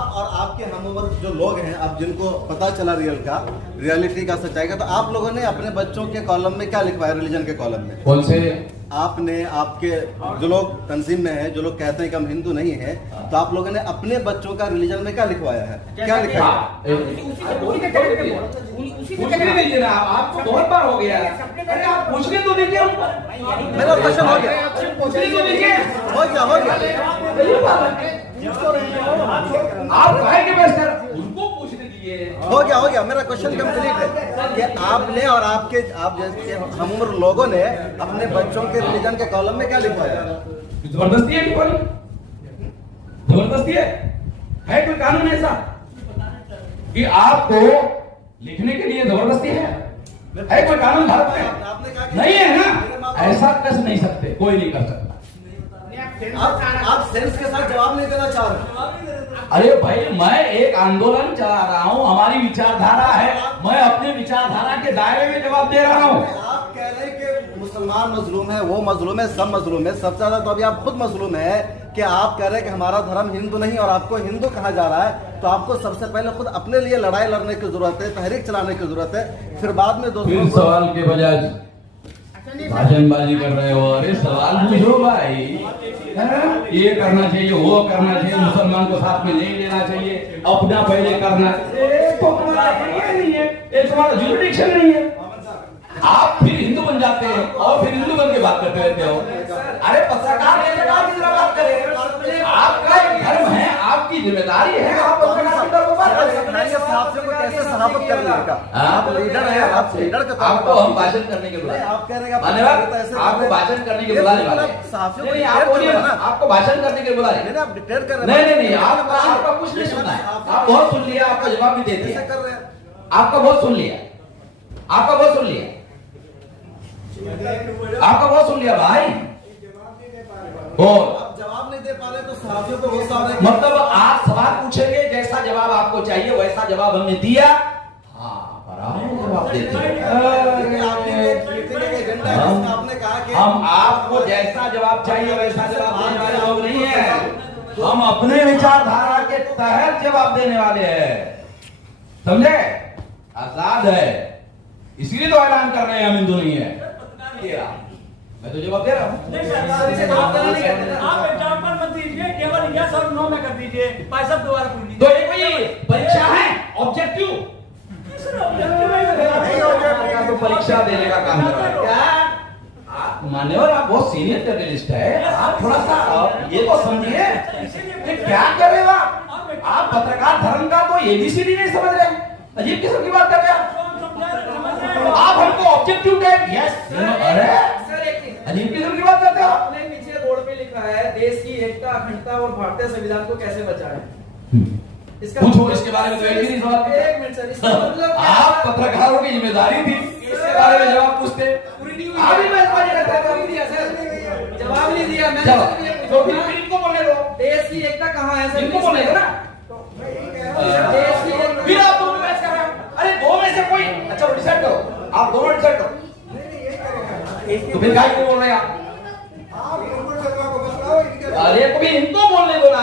आप और आपके हम उम्र जो लोग हैं, अब जिनको पता चला रियलिटी का, सच्चाई का, तो आप लोगों ने अपने बच्चों के कॉलम में क्या लिखवाया? रिलीजन के कॉलम में कौन से? आपने, आपके जो लोग तंजीम में है, जो लोग कहते हैं कि हम हिंदू नहीं है, तो आप लोगों ने अपने बच्चों का रिलीजन में क्या लिखवाया है? क्या लिखा है? आपको बहुत बार हो गया, अरे आप पूछने तो दीजिए, मेरा क्वेश्चन हो गया, पूछने तो दीजिए, हो गया, हो गया। आप कहे कि बेस्टर उनको पूछने दीजिए। हो गया, मेरा क्वेश्चन कंप्लीट है कि आपने और आप जैसे हम उम्र लोगों ने अपने बच्चों के रिलीजन के कॉलम में क्या लिखवाया? जबरदस्ती है कोई? जबरदस्ती है कोई कानून ऐसा कि आपको लिखने के लिए जबरदस्ती है कोई कानून भारत में? नहीं है ना, ऐसा कर नहीं सकते, कोई नहीं कर सकता। आप सेंस के साथ जवाब नहीं देना चाह रहे? अरे भाई, मैं एक आंदोलन चला रहा हूँ, हमारी विचारधारा है, मैं अपने विचारधारा के दायरे में जवाब दे रहा हूँ। आप कह रहे हैं कि मुसलमान मजलूम है, वो मजलूम है, सब मजलूम है, सबसे ज्यादा तो अभी आप खुद मजलूम है कि आप कह रहे हैं कि हमारा धर्म हिंदू नहीं और आपको हिंदू कहा जा रहा है। तो आपको सबसे पहले खुद अपने लिए लड़ाई लड़ने की जरूरत है, तहरीक चलाने की जरूरत है, फिर बाद में दोस्तों सवाल के बजाय भाषणबाजी कर रहे हो। अरे सवाल पूछो भाई, ये करना चाहिए, वो करना चाहिए, मुसलमान को साथ में नहीं लेना चाहिए, अपना पहले करना। तो हमारा नहीं है, ये तुम्हारा जुरिडिक्शन नहीं है। आप फिर हिंदू बन जाते हैं और फिर हिंदू बन के बात करते रहते हो। अरे पत्रकार बात करें, आपका एक धर्म है, आपकी जिम्मेदारी है, आप को कैसे सहाबत कर लेगा? आप लीडर हैं, आप लीडर का आपको हम भाषण करने के बुलाए, आप कह रहे हैं आपको भाषण करने के बुलाने वाले, आपको भाषण करने के बुलाए, आप डिक्टेट कर रहे हैं। नहीं, आपका कुछ नहीं सुना है, आप बहुत सुन लिया, आपका जवाब भी दे दिया, आपका बहुत सुन लिया, आपका बहुत सुन लिया, आपका बहुत सुन लिया भाई। आप जवाब नहीं दे पा रहे तो साथियों को गुस्सा आ रहा है। मतलब आप सवाल पूछेंगे, जैसा जवाब आपको चाहिए वैसा जवाब हमने दिया। हाँ, जवाब देते आपने कहा कि हम आपको जैसा जवाब चाहिए वैसा जवाब देने वाले लोग नहीं है, हम अपने विचारधारा के तहत जवाब देने वाले हैं, समझे? आजाद है, इसीलिए तो ऐलान कर रहे हैं हम हिंदू नहीं है। मैं तो जवाब दे रहा हूँ। आप एग्जाम्पल मत दीजिए, केवल यस और नो में कर दीजिए, पैसा दोबारा पूछ लीजिए। तो ये कोई परीक्षा है ऑब्जेक्टिव? तो परीक्षा देने का काम कर रहे हैं क्या? आप मान्यवर, आप बहुत सीनियर जर्नलिस्ट है, आप थोड़ा सा ये तो समझिए कि क्या करेगा। आप पत्रकार धर्म का तो एबीसीडी नहीं समझ रहे, अजीब किस्म की बात कर रहे हैं आप हमको ऑब्जेक्टिव यस, अरे अजीब किस्म की बात करते हो। आपने पीछे बोर्ड पे लिखा है देश की एकता, अखंडता और भारतीय संविधान को कैसे बचाएं। इसका पूछो इसके बारे में तो एक भी नहीं सवाल। एक मिनट सर, इसका मतलब आप पत्रकारों की जिम्मेदारी थी इसके बारे में जवाब पूछते। आप भी बयानबाजी करते हैं, जवाब नहीं दिया सर, जवाब नहीं दिया मैंने। तो फिर इनको बोलने दो, देश की एकता कहाँ है सर? इनको बोलने दो ना। देश की एकता फिर आप दोनों बहस कर रहे हो। अरे दो में से कोई, अच्छा डिसाइड करो, आप दोनों डिसाइड करो। तो फिर काय क्यों बोल रहे हैं आप? अरे कभी इनको बोलने दो ना,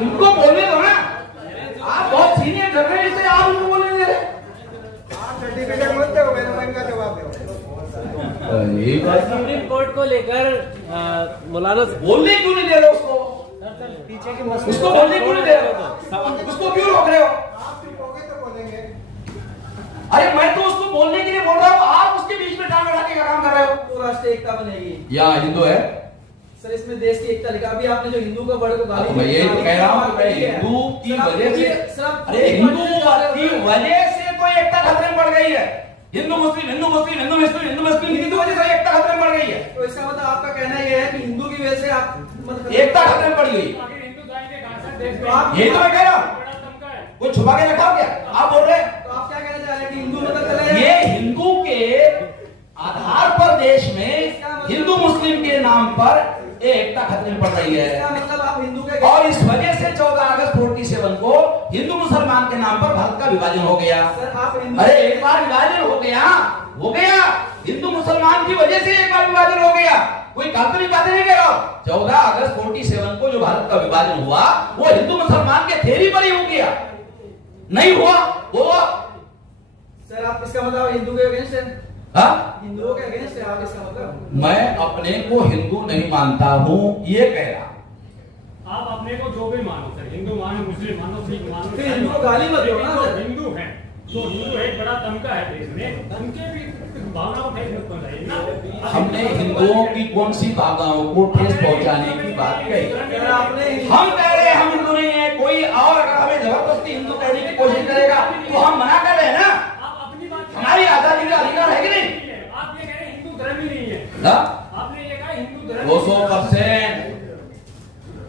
इनको बोलने दो ना। आप बहुत सीनियर जर्नलिस्ट हैं, आप उनको बोलने दे रहे। सुप्रीम कोर्ट को लेकर मौलाना बोलने क्यों नहीं दे रहे उसको? पीछे के उसको बोलने क्यों नहीं दे रहे? उसको क्यों रोक रहे हो? अरे मैं तो उसको बोलने के लिए बोल रहा हूँ, आप उसके बीच में टांग अड़ाने का काम कर रहे हो। तो राष्ट्रीय एकता बनेगी या हिंदू है सर, इसमें देश की एकता लिखा। अभी आपने जो हिंदू का वर्ड को गाली मैं ये तो कह रहा हूँ कि हिंदू की वजह से, अरे हिंदू की वजह से तो एकता खतरे में पड़ गई है। हिंदू मुस्लिम हिंदू मुस्लिम हिंदू मुस्लिम हिंदू मुस्लिम हिंदू वजह से एकता खतरे में पड़ गई है। तो इसका मतलब आपका कहना यह है कि हिंदू की वजह से आप मतलब एकता खतरे में पड़ गई, यही तो मैं कह रहा हूँ। कोई छुपा के रखा हो क्या? आप बोल रहे हैं तो आप क्या कहना चाह रहे हैं कि हिंदू मतलब चले ये हिंदू के आधार पर देश में हिंदू मुस्लिम के नाम पर एकता खतरे में पड़ रही है। इसका मतलब आप हिंदू के और इस वजह से 14 अगस्त 47 को हिंदू मुसलमान के नाम पर भारत का विभाजन हो गया। सर आप हिंदू, अरे एक बार विभाजन हो गया, हिंदू मुसलमान की वजह से एक बार विभाजन हो गया। कोई काल्पनिक बातें नहीं कह रहा हूं। 14 अगस्त 47 को जो भारत का विभाजन हुआ वो हिंदू मुसलमान के थ्योरी पर ही हो गया, नहीं हुआ वो। सर आप इसका मतलब हिंदू के अगेंस्ट है? हाँ, हिंदुओं के अगेंस्ट है आप, इसका मतलब? मैं अपने को हिंदू नहीं मानता हूं ये कह रहा। आप अपने को जो भी मानो सर, हिंदू मानो, मुस्लिम मानो, सिख मानो, फिर हिंदू को गाली मत दो ना सर। हिंदू है जो हिंदू एक बड़ा तबका है देश में, उनके भी भावनाओं को ठेस मत पहुंचाइए ना। हमने हिंदुओं की कौन सी भावनाओं को ठेस पहुंचाने की बात कही? हम कह रहे हैं हम हिंदू नहीं है, कोई और अगर हमें जबरदस्ती हिंदू कहने की कोशिश करेगा तो हम मना कर रहे हैं ना। आप अपनी बात, हमारी आजादी का अधिकार है कि नहीं? आप ये कह रहे हैं हिंदू धर्म ही नहीं है, ना? आपने ये कहा हिंदू धर्म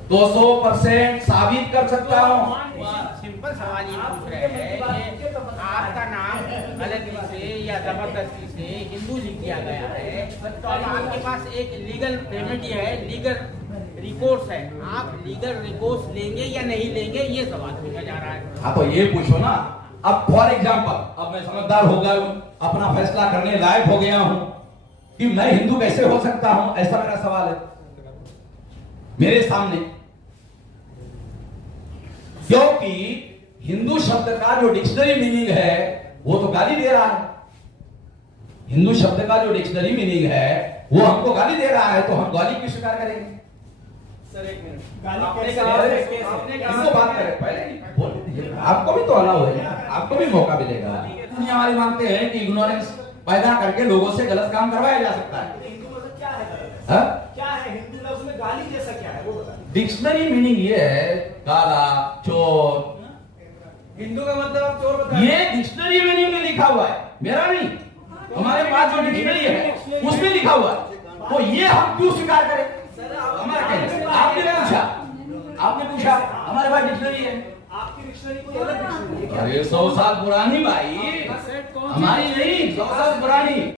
200% साबित कर सकता हूँ। सिंपल सवाल ये पूछ रहे हैं कि आपका नाम गलती से या जबरदस्ती से हिंदू लिख दिया गया है, तो अब आपके पास एक लीगल रेमेडी है, लीगल रिकोर्स है, आप लीगल रिकोर्स लेंगे या नहीं लेंगे, ये सवाल पूछा जा रहा है। हाँ तो ये पूछो ना। अब फॉर एग्जाम्पल, अब मैं समझदार हो गया हूं, अपना फैसला करने लायक हो गया हूं कि मैं हिंदू कैसे हो सकता हूं, ऐसा मेरा सवाल है मेरे सामने। क्योंकि हिंदू शब्द का जो डिक्शनरी मीनिंग है वो तो गाली दे रहा है। हिंदू शब्द का जो डिक्शनरी मीनिंग है वो हमको गाली दे रहा है, तो हम गाली क्यों स्वीकार करेंगे? सर एक मिनट, आपने इसको बात करें पहले बोल दीजिए, आपको भी तो अलाउ है, आपको भी मौका मिलेगा। दुनिया वाले मानते हैं कि इग्नोरेंस पैदा करके लोगों से गलत काम करवाया जा सकता है। हिंदू मतलब क्या है? हाँ? क्या है हिंदू लफ्ज में गाली जैसा क्या है वो बताइए। डिक्शनरी मीनिंग ये है काला, चोर। हिंदू का मतलब आप चोर बता ये डिक्शनरी मीनिंग में लिखा हुआ है, मेरा नहीं। हमारे पास जो डिक्शनरी है उसमें लिखा हुआ है, तो ये हम क्यों स्वीकार करें? हमारा कहना, आपने पूछा हमारे पास डिक्शनरी है। आपकी डिक्शनरी कोई अलग डिक्शनरी है क्या? अरे 100 साल पुरानी भाई,